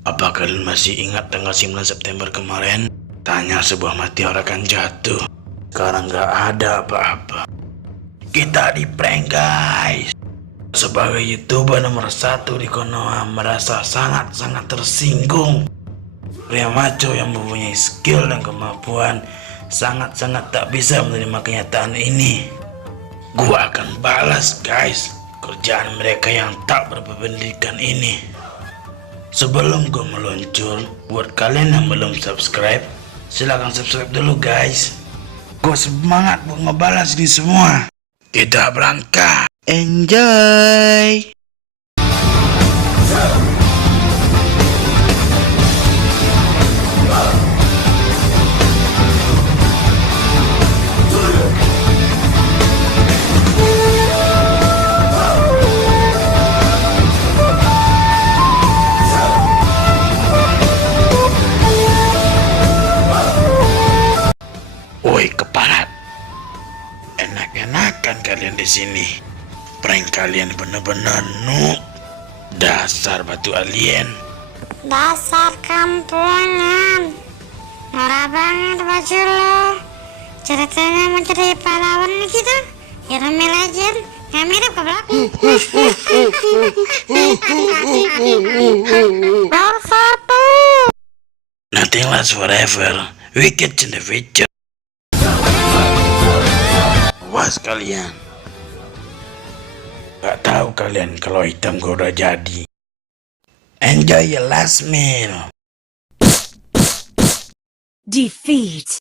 Apa kalian masih ingat tanggal 9 September kemarin? Tanya sebuah meteor akan jatuh. Sekarang nggak ada apa-apa. Kita di prank guys. Sebagai YouTuber nomor 1 di Konoha merasa sangat-sangat tersinggung. Pria maco yang mempunyai skill dan kemampuan sangat-sangat tak bisa menerima kenyataan ini. Gua akan balas guys kerjaan mereka yang tak berpendidikan ini. Sebelum gue meluncur, buat kalian yang belum subscribe, silahkan subscribe dulu guys. Gue semangat buat ngebalas ini semua. Kita berangkat. Enjoy. Woi keparat, enak-enakan kalian di sini. Prank kalian bener-bener noob. Dasar batu alien. Dasar kampungan. Norak banget baju lo. Ceritanya mau jadi pahlawan gitu. Ya Mobile Legend. Gak mirip ke belakang. Dasar tuh. Nothing lasts forever. Wicked in the future. Was kalian. Gak tahu kalian kalau hitam gue udah jadi. Enjoy your last meal. Defeat.